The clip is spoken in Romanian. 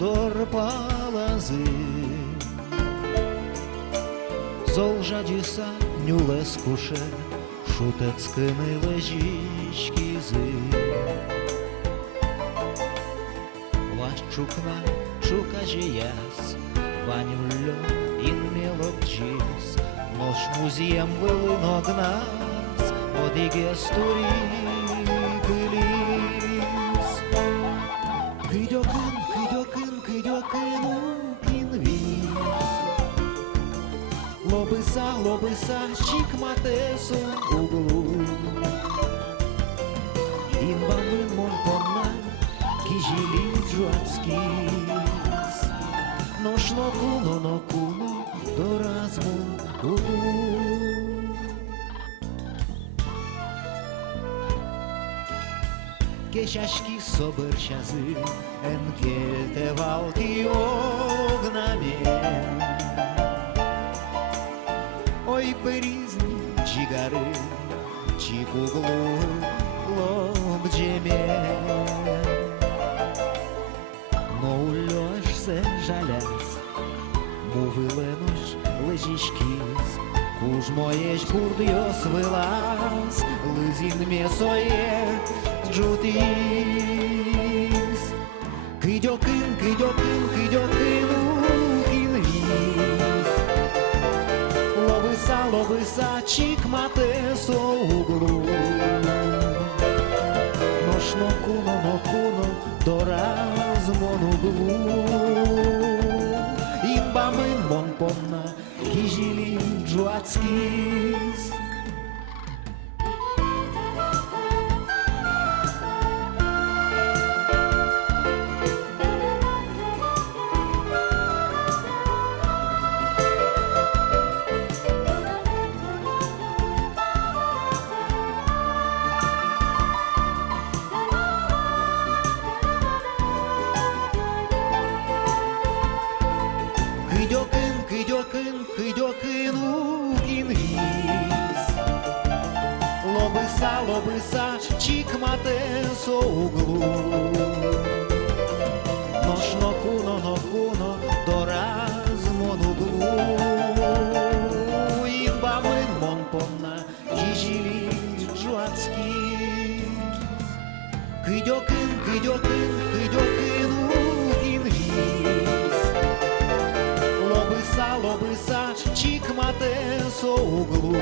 dorpalazı Zolžadisa njules kuše Šuteckini ležiškizi Vaščukna čukaže jas Vanjuljo in melodžis Noš muziem vilinog nas Odige sturiklis Kidjokin ukinvis Lobisa чикматесун углу Инбамын монпонна кижилин жуацкис Ношно куно доразмун углу Кешашки собырчазы Энгельте валки огнамен Ой, перізні чигари, чикуглу лобджеме Но ульош се жаляс, мувиленош лежишкіз Куж моєш курдйос вилаз, лизін месоє джутіз Кидьокин укінвіз Лобиса чикматесо углу Ношно куно доразмон углу Инбамын монпонна кижилин жуацкис Кидьокин укінвіз Лобиса чикматесо углу Ношно куно доразмон углу Інбамин монпонна кижилин жуацкис Кидьокин укінвіз Лобиса чикматесо углу